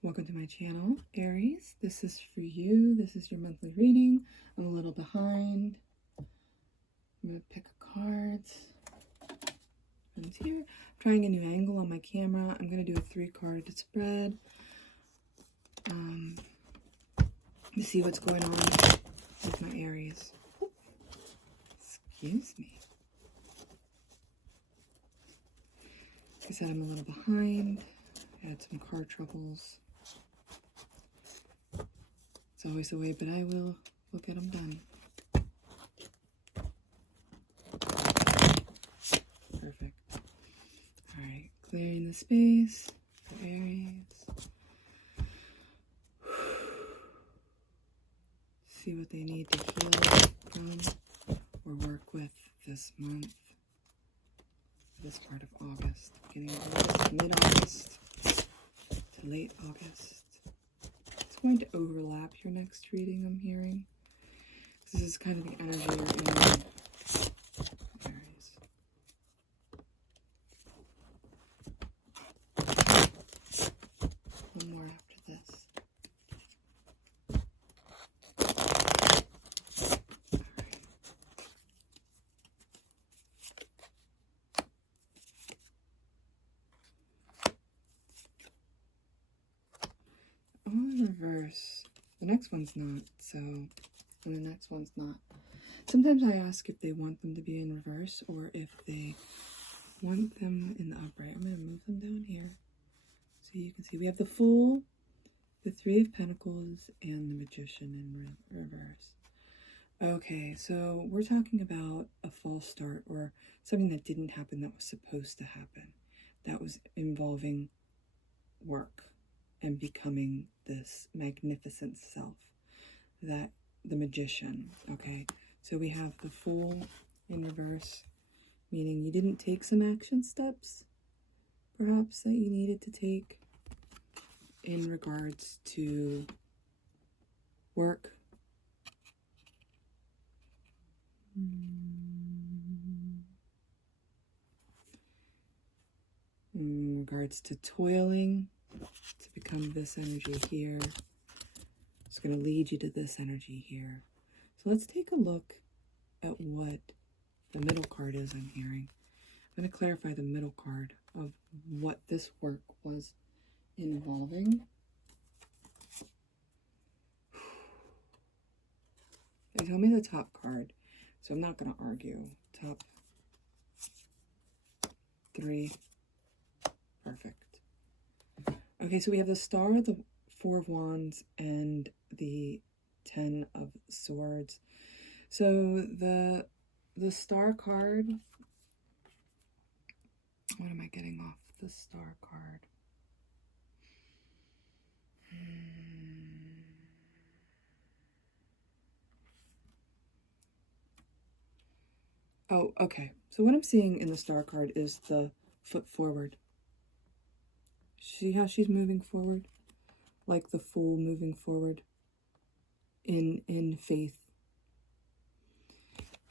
Welcome to my channel, Aries. This is for you. This is your monthly reading. I'm a little behind. I'm going to pick a card. And here. I'm trying a new angle on my camera. I'm going to do a 3-card spread. To see what's going on with my Aries. Excuse me. Like I said, I'm a little behind. I had some car troubles. It's always the way, but I will get them done. Perfect. All right, clearing the space for Aries. See what they need to heal from or work with this month, this part of August, beginning of August, mid-August to late August. It's going to overlap your next reading, I'm hearing. This is kind of the energy you're in, Aries. One more after this. Oh, in reverse. The next one's not, so, and the next one's not. Sometimes I ask if they want them to be in reverse or if they want them in the upright. I'm going to move them down here so you can see. We have the Fool, the 3 of Pentacles, and the Magician in reverse. Okay, so we're talking about a false start or something that didn't happen that was supposed to happen. That was involving work and becoming this magnificent self, that the Magician. Okay, so we have the Fool in reverse, meaning you didn't take some action steps perhaps that you needed to take in regards to work, in regards to toiling to become this energy here. It's going to lead you to this energy here. So let's take a look at what the middle card is I'm hearing. I'm going to clarify the middle card of what this work was involving. They tell me the top card, so I'm not going to argue. Top 3. Perfect. Okay, so we have the Star, the 4 of Wands, and the 10 of Swords. So the Star card, what am I getting off the Star card? Oh, okay. So what I'm seeing in the Star card is the foot forward. See how she's moving forward? Like the Fool moving forward in faith.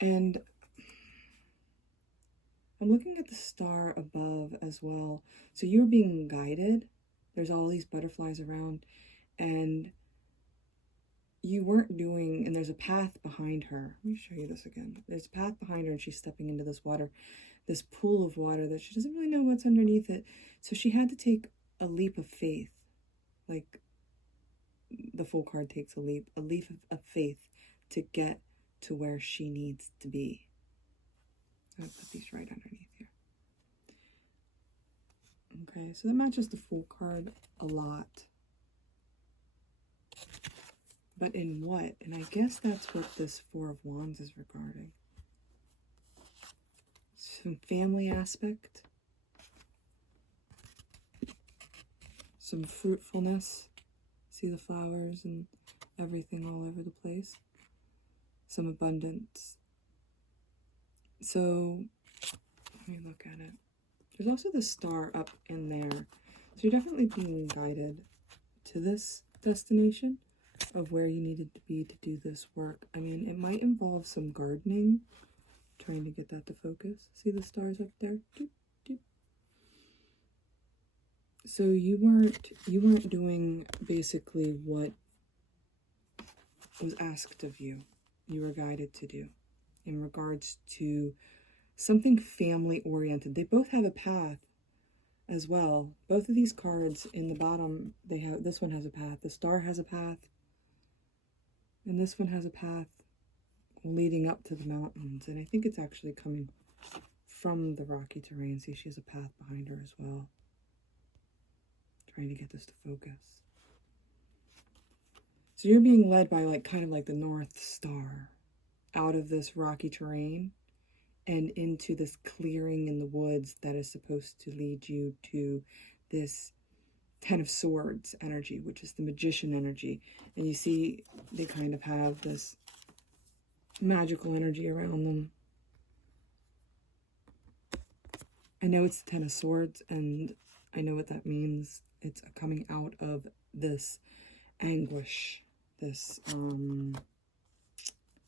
And I'm looking at the star above as well. So you're being guided. There's all these butterflies around, and you weren't doing, and there's a path behind her. Let me show you this again. There's a path behind her, and she's stepping into this water, this pool of water that she doesn't really know what's underneath it. So she had to take a leap of faith, like the Fool card takes a leap of faith to get to where she needs to be. I'll put these right underneath here. Okay, so that matches the Fool card a lot. But in what? And I guess that's what this 4 of Wands is regarding. Some family aspect. Some fruitfulness. See the flowers and everything all over the place. Some abundance. So, let me look at it. There's also the star up in there. So you're definitely being guided to this destination of where you needed to be to do this work. I mean, it might involve some gardening. Trying to get that to focus. See the stars up there? Doop, doop. So you weren't doing basically what was asked of you. You were guided to do in regards to something family oriented. They both have a path as well. Both of these cards in the bottom, they have, this one has a path. The star has a path. And this one has a path leading up to the mountains. And I think it's actually coming from the rocky terrain. See, she has a path behind her as well. Trying to get this to focus. So you're being led by like kind of like the North Star out of this rocky terrain and into this clearing in the woods that is supposed to lead you to this Ten of Swords energy, which is the magician energy. And you see they kind of have this magical energy around them. I know it's the Ten of Swords, and I know what that means. It's coming out of this anguish, this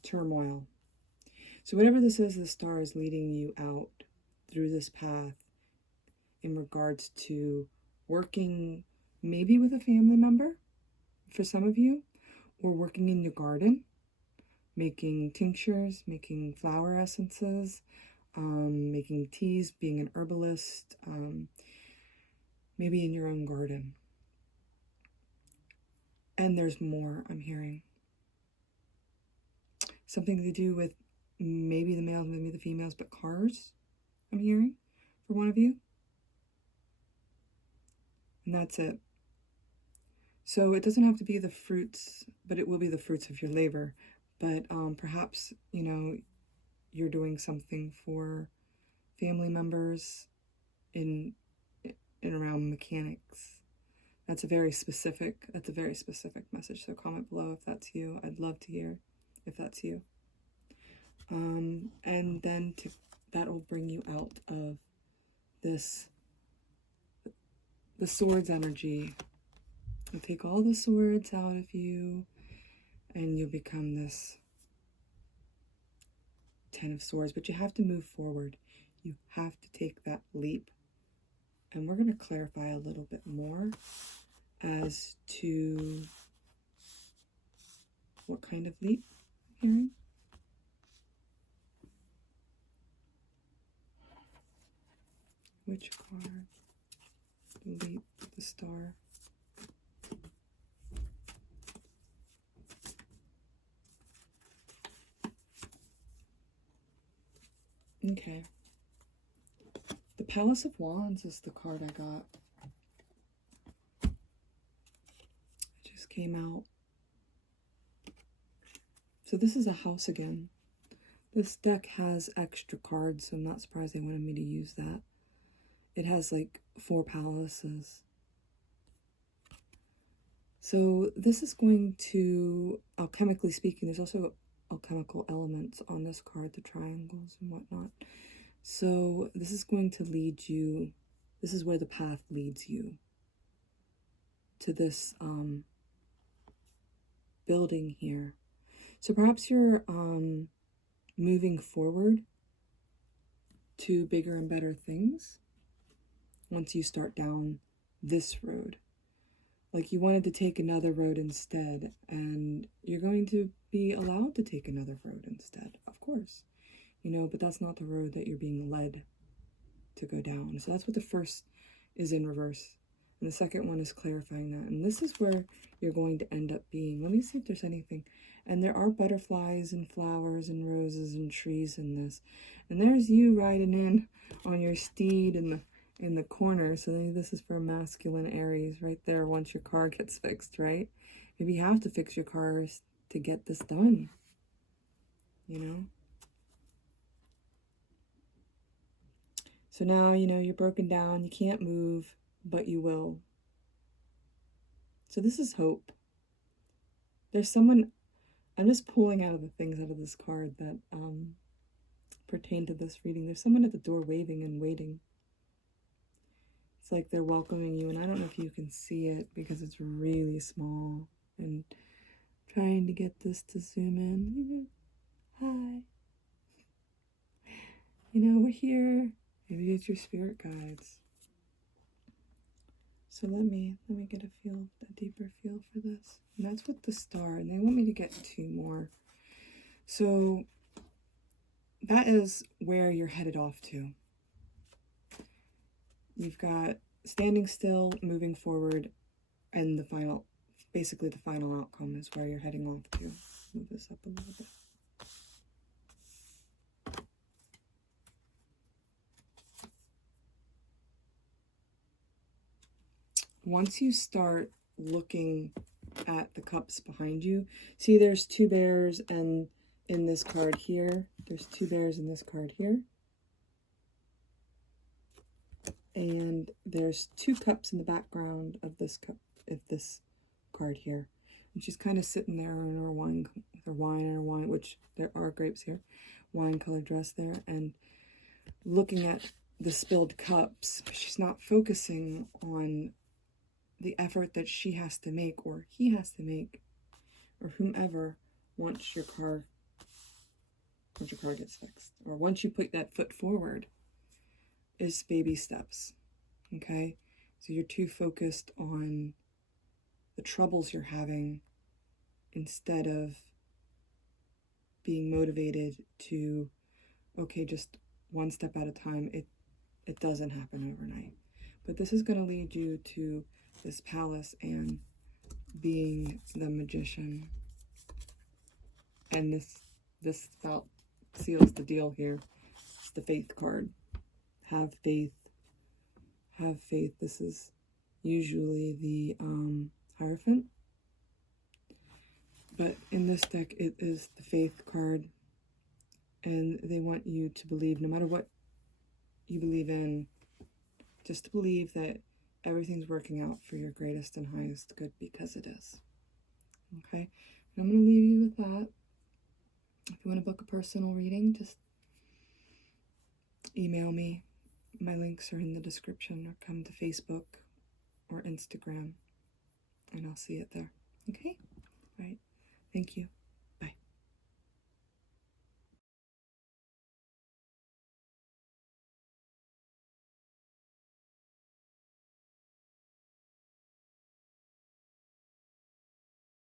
turmoil. So whatever this is, the star is leading you out through this path in regards to working maybe with a family member for some of you, or working in your garden, making tinctures, making flower essences, making teas, being an herbalist, maybe in your own garden. And there's more I'm hearing. Something to do with maybe the males, maybe the females, but cars, I'm hearing, for one of you. And that's it. So it doesn't have to be the fruits, but it will be the fruits of your labor. But perhaps, you know, you're doing something for family members in around mechanics. That's a very specific message. So comment below if that's you. I'd love to hear if that's you. And then that will bring you out of this, the swords energy. You'll take all the swords out of you and you'll become this Ten of Swords. But you have to move forward. You have to take that leap. And we're going to clarify a little bit more as to what kind of leap I'm hearing. Which card? The leap, the star. Okay. The Palace of Wands is the card I got. It just came out. So this is a house again. This deck has extra cards, so I'm not surprised they wanted me to use that. It has like 4 palaces. So this is going to, alchemically speaking, there's also alchemical elements on this card, the triangles and whatnot. So this is going to lead you, this is where the path leads you to this building here. So perhaps you're moving forward to bigger and better things once you start down this road. Like you wanted to take another road instead, and you're going to be allowed to take another road instead, of course. You know, but that's not the road that you're being led to go down. So that's what the first is in reverse. And the second one is clarifying that. And this is where you're going to end up being. Let me see if there's anything. And there are butterflies and flowers and roses and trees in this. And there's you riding in on your steed in the corner. So this is for masculine Aries right there once your car gets fixed, right? Maybe you have to fix your cars to get this done, you know? So now, you know, you're broken down, you can't move, but you will. So this is hope. There's someone, I'm just pulling out of the things out of this card that pertain to this reading. There's someone at the door waving and waiting. It's like they're welcoming you, and I don't know if you can see it because it's really small. And trying to get this to zoom in. Hi. You know, we're here. Maybe it's your spirit guides. So let me get a deeper feel for this. And that's with the star, and they want me to get 2 more. So that is where you're headed off to. You've got standing still, moving forward, and the final, basically the final outcome is where you're heading off to. Move this up a little bit. Once you start looking at the cups behind you, see there's 2 bears, and in this card here, there's 2 bears in this card here. And there's 2 cups in the background of this cup, this card here. And she's kind of sitting there in her wine, with her wine and her wine, which there are grapes here, wine colored dress there, and looking at the spilled cups. She's not focusing on the effort that she has to make, or he has to make, or whomever, once your car gets fixed, or once you put that foot forward, is baby steps. Okay, so you're too focused on the troubles you're having instead of being motivated to, okay, just one step at a time. It doesn't happen overnight, but this is going to lead you to this palace and being the magician. And this about seals the deal here. It's the faith card. Have faith. Have faith. This is usually the Hierophant. But in this deck, it is the faith card. And they want you to believe, no matter what you believe in, just to believe that everything's working out for your greatest and highest good, because it is. Okay? And I'm going to leave you with that. If you want to book a personal reading, just email me. My links are in the description, or come to Facebook or Instagram, and I'll see it there. Okay? All right. Thank you.